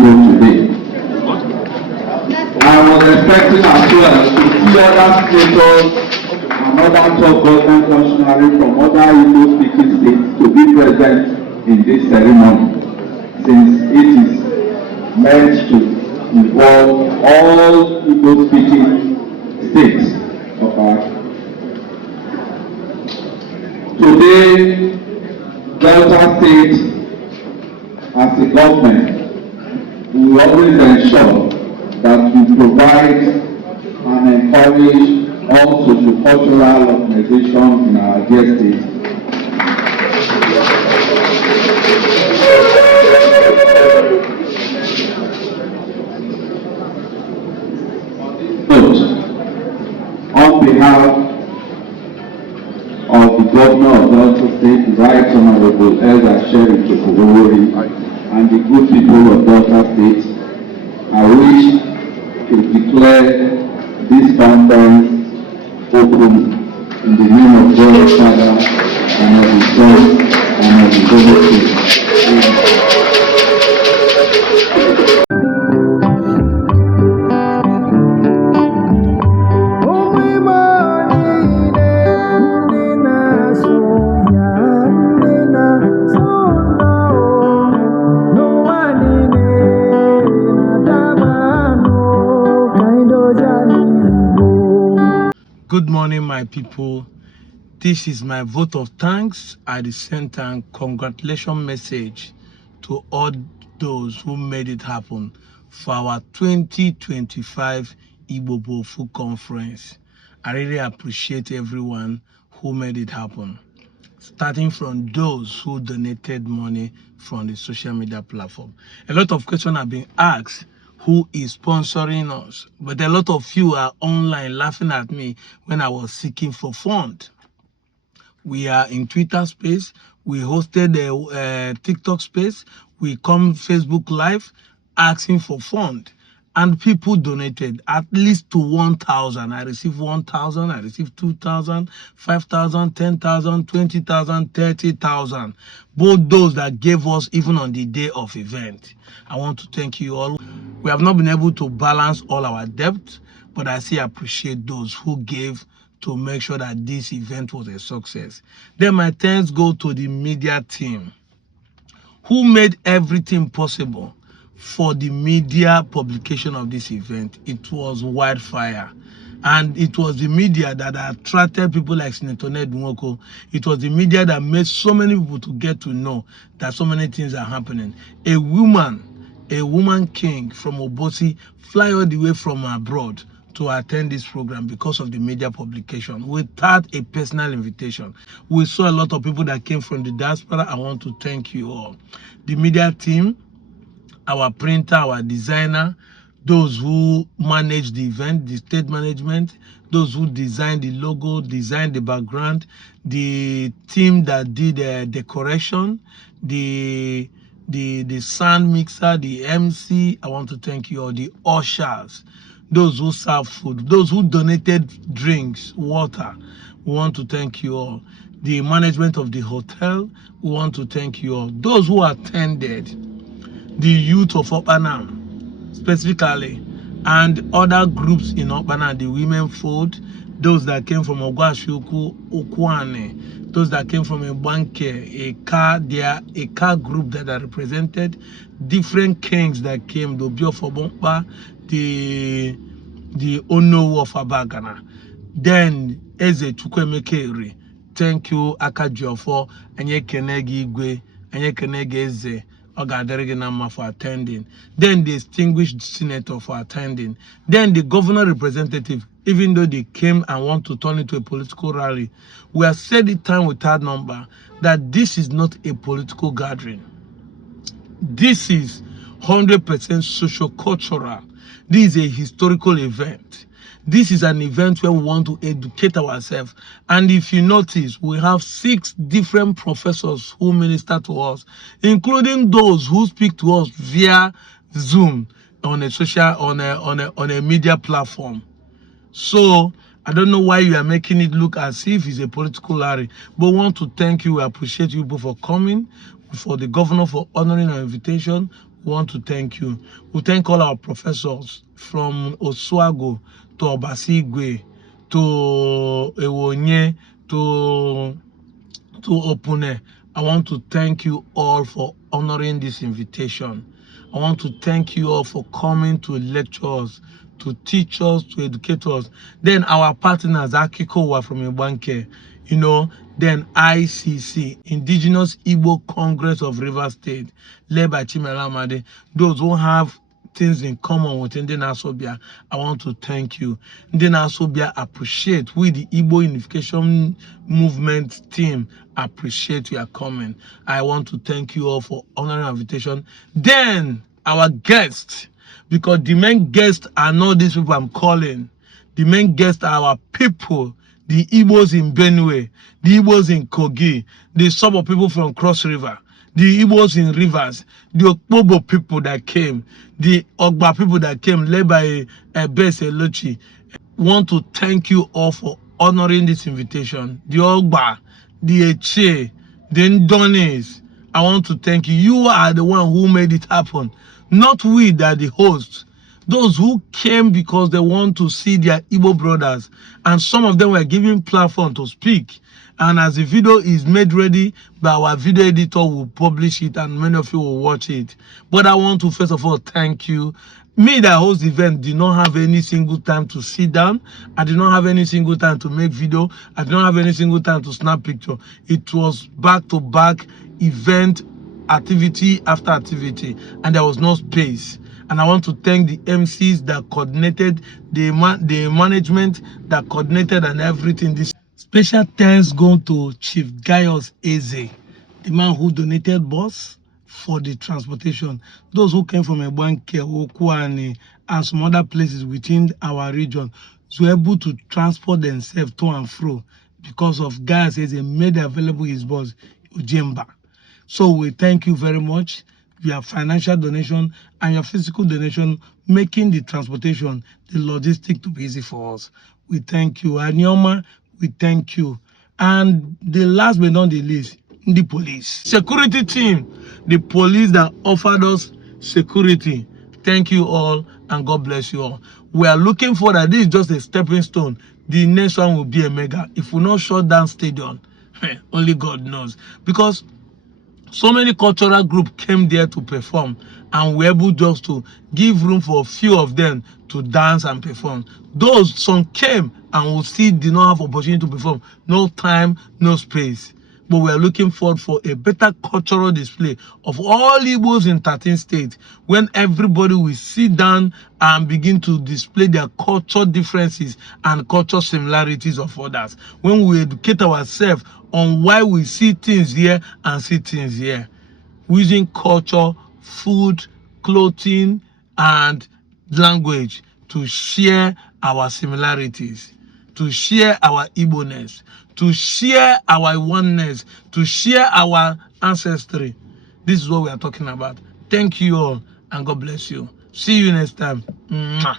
Igbo today. I was expecting as well to see other senators and other top government functionaries from other Igbo-speaking states to be present in this ceremony, since it is meant to involve all Igbo-speaking states of our. Today, Delta State, as a government, we will always ensure that we provide and encourage all socio-cultural organizations in our dear state. On behalf of the Governor of Delta State, the Right Honorable Elder Sherry Chokowori, and the good people of Delta State, I wish to declare this conference open in the name of God the Father, and of the Son, and of the Holy Spirit. Good morning, my people. This is my vote of thanks at the center and congratulation message to all those who made it happen for our 2025 Igbo Bu Ofu Conference. I really appreciate everyone who made it happen, starting from those who donated money from the social media platform. A lot of questions have been asked. Who is sponsoring us? But a lot of you are online laughing at me when I was seeking for funds. We are in Twitter space. We hosted a TikTok space. We come Facebook Live asking for funds. And people donated at least to 1,000. I received 1,000. I received 2,000, 5,000, 10,000, 20,000, 30,000. Both those that gave us even on the day of event. I want to thank you all. We have not been able to balance all our debt, but I still appreciate those who gave to make sure that this event was a success. Then my thanks go to the media team who made everything possible for the media publication of this event. It was wildfire. And it was the media that attracted people like Senator Ned Nwoko. It was the media that made so many people to get to know that so many things are happening. A woman king from Obosi fly all the way from abroad to attend this program because of the media publication without a personal invitation. We saw a lot of people that came from the diaspora. I want to thank you all. The media team, our printer, our designer, those who manage the event, the state management, those who designed the logo, designed the background, the team that did the decoration, the sound mixer, the MC. I want to thank you all. The ushers, those who serve food, those who donated drinks, water. We want to thank you all. The management of the hotel, we want to thank you all. Those who attended, the youth of Opanam specifically, and other groups in Opanam, the women fold, those that came from Ogwashuku, Okwane, those that came from a banker, a car group that are represented, different kings that came, the Obio Fobompa, the Ono of Abagana. Then Eze Chukwemekeri, thank you Akajiofo, Anye Kenegi Igwe, Anye Kenegi Eze, Ogaderegenama for attending. Then the distinguished senator for attending. Then the governor representative, even though they came and want to turn it to a political rally. We have said it time without number that this is not a political gathering. This is 100% socio-cultural. This is a historical event. This is an event where we want to educate ourselves. And if you notice, we have 6 different professors who minister to us, including those who speak to us via Zoom on a media platform. So I don't know why you are making it look as if it's a political rally, but we want to thank you. We appreciate you both for coming, for the governor for honoring our invitation. We want to thank you. We thank all our professors from Osuago to Obasigwe to Ewonye to Opune. I want to thank you all for honoring this invitation. I want to thank you all for coming to lecture us, to teach us, to educate us. Then our partners, Akiko, were from Ibanke, then ICC, Indigenous Igbo Congress of Rivers State, led by Chimelamade, those who have things in common with Ndinaasubia. I want to thank you. Ndinaasubia appreciate, we the Igbo Unification movement team appreciate your coming. I want to thank you all for honoring our invitation. Then our guests, because the main guests are not these people I'm calling. The main guests are our people, the Igbos in Benue, the Igbos in Kogi, the suburb people from Cross River, the Igbos in Rivers, the Okpobo people that came, the Ogba people that came, led by Bese Lochi. Want to thank you all for honoring this invitation. The Ogba, the Eche, the Ndonis. I want to thank you. You are the one who made it happen. Not we that the hosts. Those who came because they want to see their Igbo brothers. And some of them were given platform to speak. And as the video is made ready, by our video editor will publish it and many of you will watch it. But I want to first of all thank you. Me that host the event did not have any single time to sit down. I did not have any single time to make video. I did not have any single time to snap picture. It was back-to-back event, activity after activity, and there was no space. And I want to thank the MCs that coordinated, the management that coordinated and everything. This special thanks go to Chief Gaius Eze, the man who donated bus for the transportation. Those who came from Ebanke, Okuani, and some other places within our region were able to transport themselves to and fro because of Gaius Eze made available his bus, Ujemba. So we thank you very much. Your financial donation and your physical donation, making the transportation, the logistic to be easy for us. We thank you. Anyoma, we thank you. And the last but not the least, the police. Security team, the police that offered us security. Thank you all and God bless you all. We are looking for that. This is just a stepping stone. The next one will be a mega. If we not shut down stadium, only God knows. Because so many cultural groups came there to perform and were able just to give room for a few of them to dance and perform. Those some came and we still did not have opportunity to perform. No time, no space. But we are looking forward for a better cultural display of all Igbos in 13 states when everybody will sit down and begin to display their cultural differences and cultural similarities of others. When we educate ourselves on why we see things here and see things here. Using culture, food, clothing, and language to share our similarities, to share our Igbo-ness, to share our oneness, to share our ancestry. This is what we are talking about. Thank you all and God bless you. See you next time. Mwah.